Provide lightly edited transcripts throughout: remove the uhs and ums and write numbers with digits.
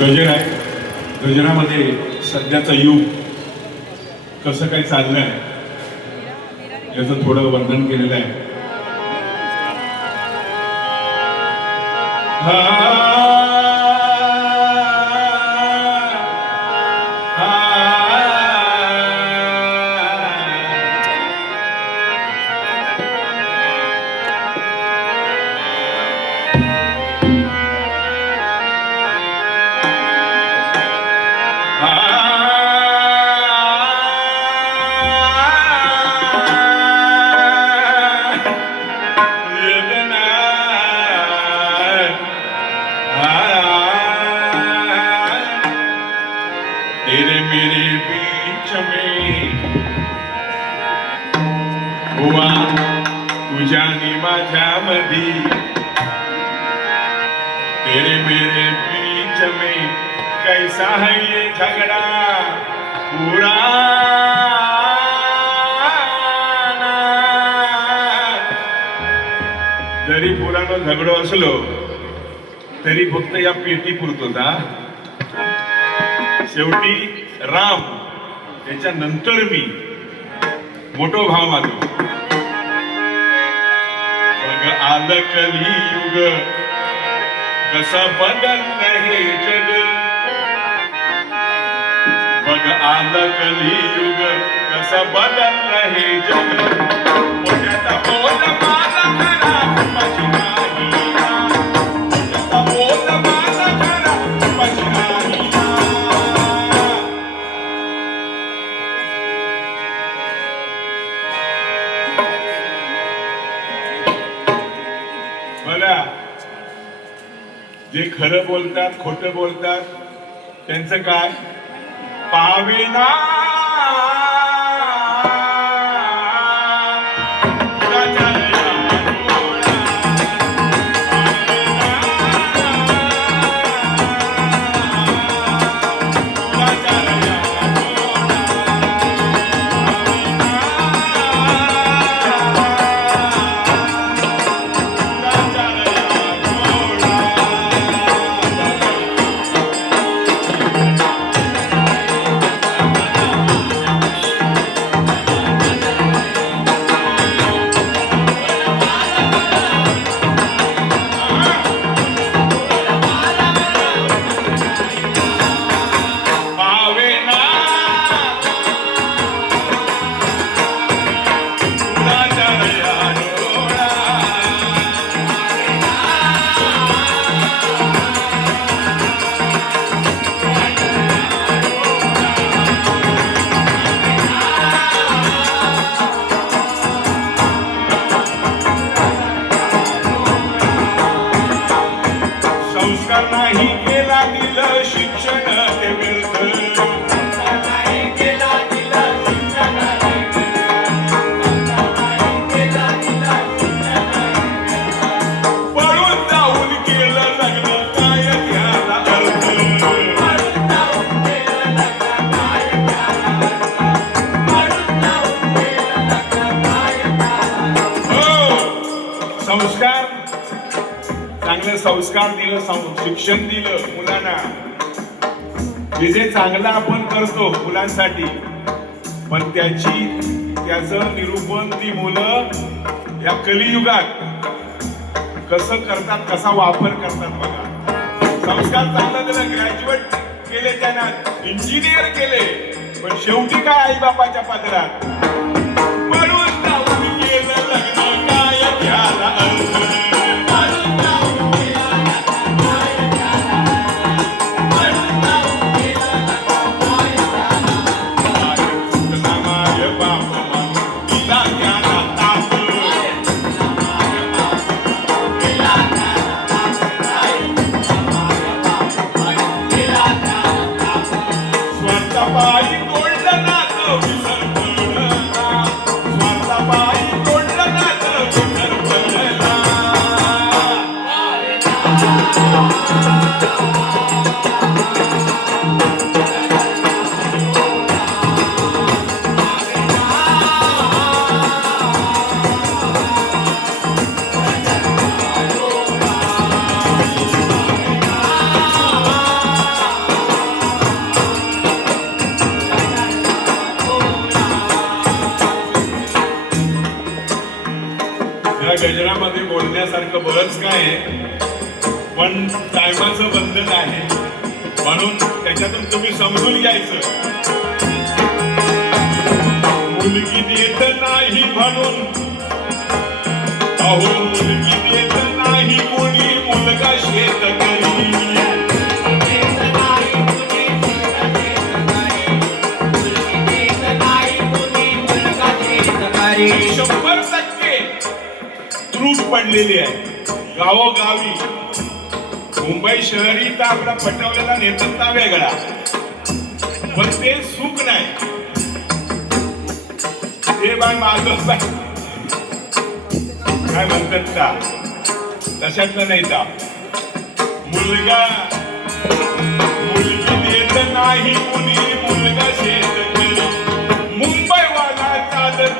गजर आहे. गजरामध्ये सध्याचं युग कसं काय चाललंय याचं थोडं वर्णन केलेलं आहे. तेरे मेरे बीच में हुआ तुझ्या आणि माझ्यामधी, तेरे मेरे बीच में कैसा है ये झगड़ा पुराना. जरी पुराणा झगडो असलो तरी फक्त या पेटी पुरतोच. शेवटी राम त्याच्यानंतर मी मोठो भाव माझो. बघ आलं कलियुग कसं बदललं हे जग, बघ आलं कलियुग कसं बदललं हे जग. मोठ्याचा बोल माझा खरा माझी नाही, मोठ्याचा बोल माझा खरा माझी नाही. बघा, जे खरं बोलतात खोटं बोलतात त्यांचं काय पावेना. नाही केला दिलं शिक्षण ते मिळतं, पळून जाऊन केलं लग्न काय घ्यायला अर्थ. हो, संस्कार चांगले संस्कार दिलं, शिक्षण दिलं मुलांना, जे चांगलं आपण करतो मुलांसाठी, पण त्याचं निरूपण ती मुलं या कलियुगात कसं करतात, कसा वापर करतात बघा. संस्कार चांगला दिला, ग्रॅज्युएट केले, त्यांना इंजिनियर केले, पण शेवटी काय आई बापाच्या पदरात पळून जाऊन केलं लग्न काय घ्यायला अर्थ. बाई तोडलं नातं विसरलं, या गजरामध्ये बोलण्यासारखं बरंच काय आहे, पण टायमाचं बंधन आहे, म्हणून त्याच्यातून तुम्ही समजून घ्यायचं. मुलगी देत नाही म्हणून, अहो मुलगी देत नाही कोणी, मुलगा शेतकरी. त्रुट पडलेली आहे गावोगावी. मुंबई शहरी तर आपला पटवलेला नेतृत्व वेगळा, पण ते सुख नाही. ते बाय माझं बाय काय म्हणतात का, तशातलं नाही का. मुलगा मुलगी देत नाही कुणी, मुलगा शेतकरी. मुंबईवाला चालत,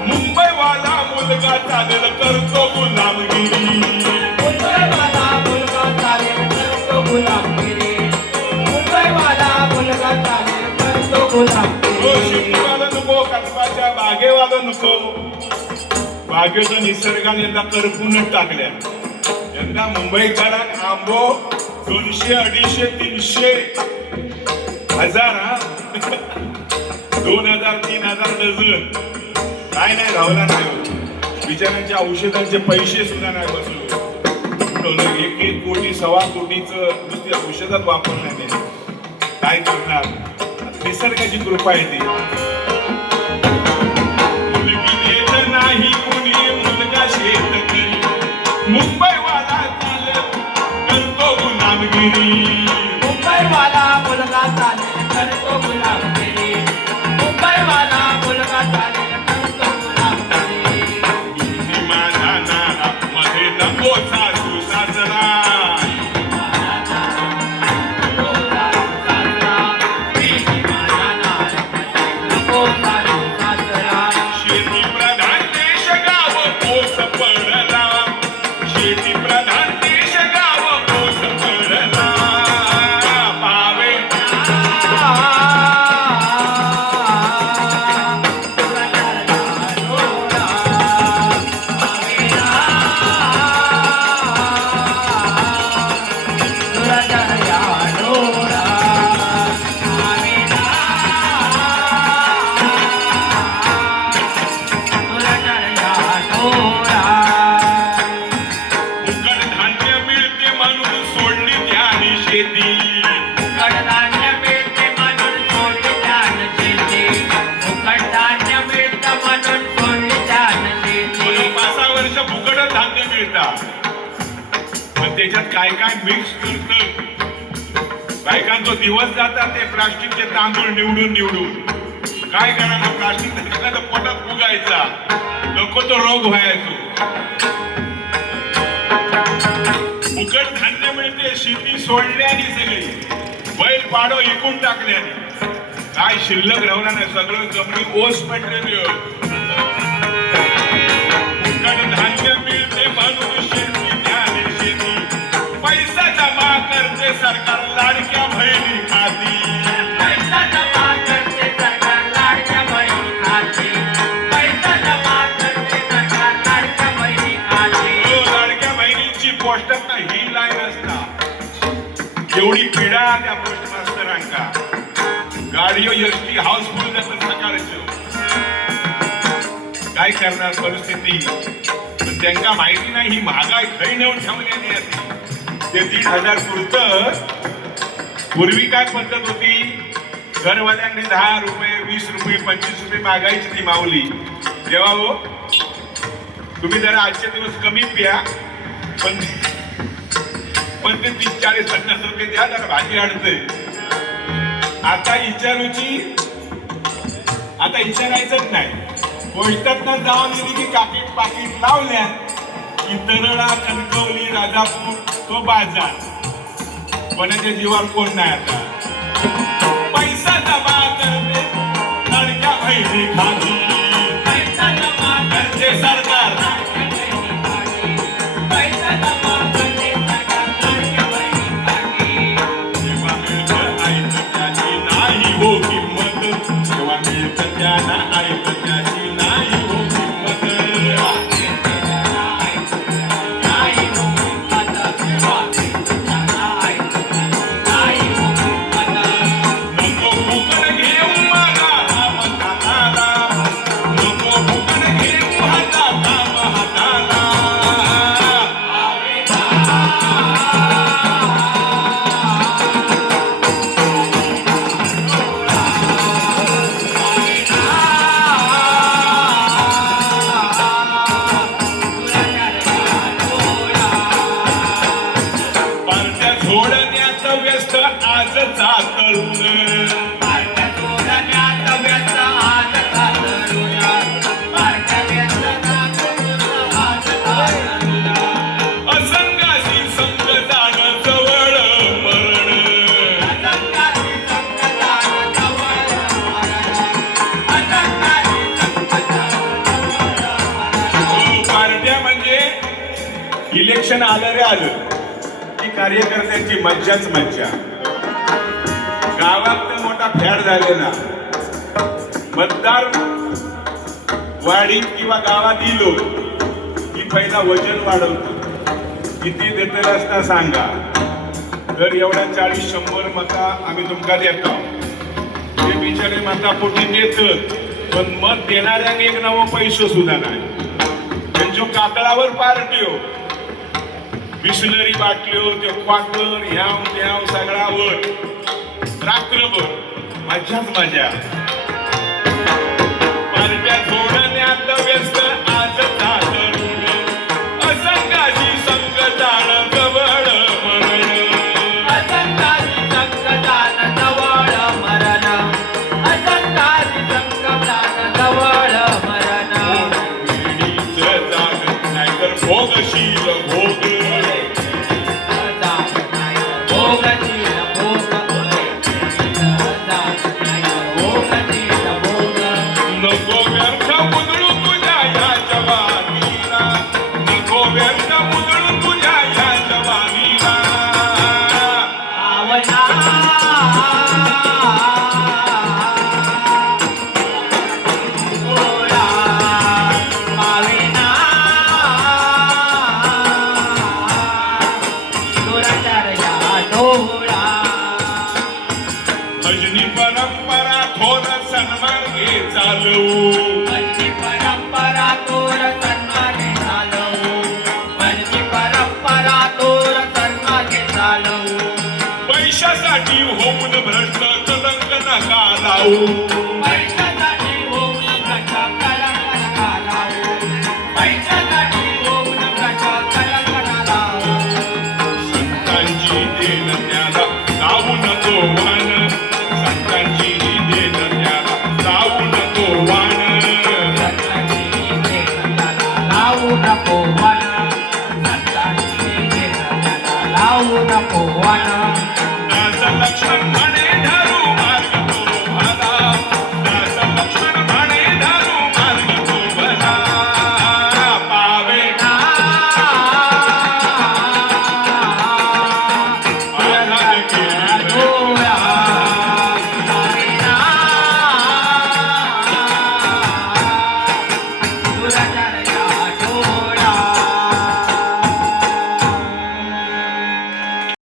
मुंबईवाला मुलगा चालत करतो गुलामगिरी. मुंबईवाला मुलगा चालेल करतो गुलामगिरी. मुंबईवाला मुलगा चालेल करतो गुलामगिरी. शेतीवाला नको, कसबाच्या बागेवाला नको. बागेचा निसर्गाने यंदा करपूनच टाकल्या. यंदा मुंबईकरांना आंबो 200, 250, 300 हजार, 2000, 3000 डझन. काय नाही राहला नाही होत. बिचाऱ्यांच्या औषधांचे पैसे सुद्धा नाही बसलो. 1 कोटी 1.25 कोटीचं नुसती औषधात वापरण्याने काय करणार. निसर्गाची कृपा आहे ती. मुलगी देत नाही कोणी, मुलगा शेतकरी. मुंबईवाला चालत करतो गुलामगिरी. मुंबईवाला मुलगा चालेल करतो गुलामगिरी. मुंबईवाला मुलगा चालेल करतो गुलामगिरी. माझा ना मध्ये नको सासू सासरा. शेती प्रधान देश गाव ओस पडला. शेती प्रधान देश गाव ओस पडला. पावे फुकट धान्य मिळते म्हणून सोडली त्याने शेती. कडधान्य मिळते म्हणून सोडली त्यानं शेती. कडधान्य मिळतं म्हणून सोडली त्यानं शेती. म्हणून 5-6 वर्ष फुकट धान्य मिळतात, पण त्याच्यात काय काय मिक्स करतं. बायकांचा दिवस जातात ते प्लास्टिकचे तांदूळ निवडून निवडून. काय करायला, प्लास्टिक तर पोटात फुगायचा, नको तो रोग व्हायचो. फुकट धान्य मिळते, शेती सोडल्याने सगळी. बैल पाडो इकून टाकल्याने काय शिल्लक राहणार नाही, सगळं जमिनी ओस पडलेली. फुकट धान्य मिळते म्हणून शेती त्याने शेती. पैसा जमा करते सरकार लाडक्या बहिणी खाती. पैसा जमा करते सरकार लाडक्या बहिणी खाती. पैसा जमा करते सरकार लाडक्या बहिणी खाती. लाडक्या बहिणीची पोस्टात ही लाईन असता. एवढी पीडा त्या पोस्ट मास्तरांका. गाडीओ एसटी हाऊसफुल जातात सकाळचं. काय करणार परिस्थिती, पण त्यांना माहिती नाही ही महागाई खरी नेऊन ठेवण्याची असते. ते 1,500 पुरतं. पूर्वी काय पद्धत होती, घरवाल्यांनी 10 रुपये 20 रुपये 25 रुपये मागायची ती माऊली. जेव्हा हो तुम्ही जरा आजचे दिवस कमी प्या, पण ते 30, 40, 50 रुपये द्या, जरा भाजी आणते. आता विचारायचंच नाही. पोस्टात जाऊन गेली की पाकिट लावल्या की तरळा, कणकवली, राजापूर तो बाजार. कोणाच्या जीवावर कोण नाही आता. पैसा जमा करते लाडक्या बहिणी खाती. पैसा जमा करते सरकार. पैसा जमा करते सरकार लाडक्या बहिणी खाती. जेव्हा मिळतं आईचं त्याची नाही हो किंमत. जेव्हा मिळतं त्यांना आईचं त्याची नाही हो किंमत. इलेक्शन आलं रे आलं की कार्यकर्त्यांची मज्जाच मज्जा. गावात तर मोठा फॅड झालेला. मतदार वाढीत किंवा गावात इलो की पहिला वजन वाढवतो. किती देतेल असता सांगा. तर एवढ्या 40-100 मता आम्ही तुमका देतो. ते बिचारे मतापोटी देत पण मत देणाऱ्याने एक नवं पैसे सुद्धा नाही. त्यांच्या कातळावर पार्टी हो. बिस्लरी बाटल्यो ते क्वार्टर ह्याव त्याव सगळ्यावर रात्रभर मजाच मजा. पार्ट्या सोडण्यात व्यस्त आज तरुण असंगाची संकटाळ जवळ मरण. असंगाची संकटान जवळ मरण. असंगाची संकटान जवळ मरण. पिढीचं जाग नाहीतर भोगशील भोग. भोगशील भोग. भोगशील भोग. नको व्यर्थ उधळू तुझ्या या जवानीला. नको व्यर्थ उधळू तुझ्या या जवानीला. आवना गोळा पावेना दुराचार या डोळा. भजनी परंपरा थोर सन्मान घे चालू. भजनी परंपरा तोर सन्माने चालवू. भजनी परंपरा तोर सन्माने चालवू. पैशासाठी होऊन भ्रष्ट कलंक नका लावू. पैशासाठी होऊन भ्रष्ट कलंक नका लावू. पैशासाठी होऊन भ्रष्ट कलंक नका लावू. संतांची देण त्याला लावू नको वाण. संतांची देण त्याला लावू नको वाण. संतांची देण त्याला लावू नको वाण. संतांची देण त्याला लावू नको वाण.